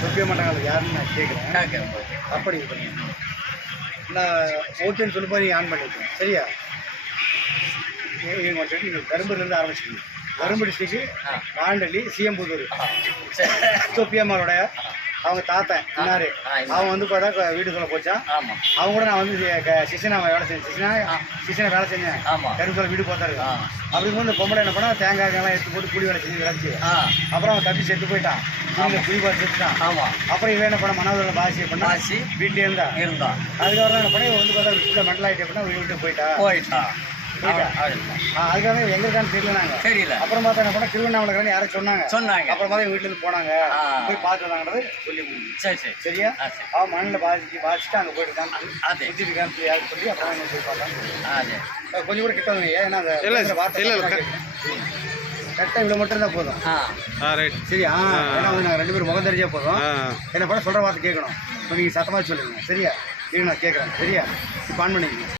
தொப்பிய மாட்டாங்க யாருன்னு நான் கேட்குறேன். அப்படி இது பண்ணி நான் ஓகேன்னு சொல்லும்போது நீங்கள் ஆன் பண்ணியிருக்கேன். சரியா? நீங்கள் வந்துட்டு நீங்கள் கரும்புலேருந்து ஆரம்பிச்சிக்கிங்க. கரும்பு டிஸ்ட்ரிக்ட்டு வாண்டலி சிஎம்புதூர் தொப்பியம்மாவோட அவங்க தாத்தன் இன்னாரு. அவன் வந்து பார்த்தா வீட்டுக்குள்ளே போச்சான். அவங்க கூட நான் வந்து சிசனா வேலை செஞ்சேன். சிசனை வேலை செஞ்சேன். கரும்புல வீடு பார்த்தாரு. அப்படிங்கும்போது இந்த பொம்பளை என்ன பண்ணா தேங்காய்லாம் எடுத்து போட்டு கூலி வேலை செஞ்சு விளைச்சி அப்புறம் அவன் தப்பி செத்து போயிட்டான். குடி பார்த்து செத்துட்டான். அப்புறம் இவன் என்ன பண்ண மனதில் பாசி பண்ணா வீட்லேயே இருந்தான். அதுக்கப்புறம் என்ன பண்ணி வந்து பார்த்தா வீட்டில் மெண்டல் ஆகிட்டு அப்படின்னா வீட்டு போயிட்டான். அதுக்காக எங்க இருக்கான்னு தெரியல. அப்புறம் பார்த்தா என்ன பண்ண திருவண்ணாமலை யாரும் சொன்னாங்க. அப்புறம் பார்த்தா வீட்டுல போனாங்க போய் பார்த்து வந்தாங்கிறது சொல்லி முடியும். சரியா? அவன் மண்ணில் பாதிச்சுட்டு அங்கே போயிட்டு இருக்கான்னு சொல்லி அப்புறம் போய் பார்த்தாங்க. கொஞ்சம் கூட கிட்ட வந்து ஏன்னா கரெக்டாக இவ்வளோ மட்டும் தான் போதும். சரியா? ஏன்னா வந்து நாங்கள் 2 பேரும் முகம் தெரிஞ்சா போதும். என்ன பண்ண சொல்கிற வார்த்தை கேட்கணும். இப்போ நீங்கள் சத்தமாக சொல்லுங்க. சரியா? நான் கேட்குறேன். சரியா? இப்போ ஆன் பண்ணிக்கணும்.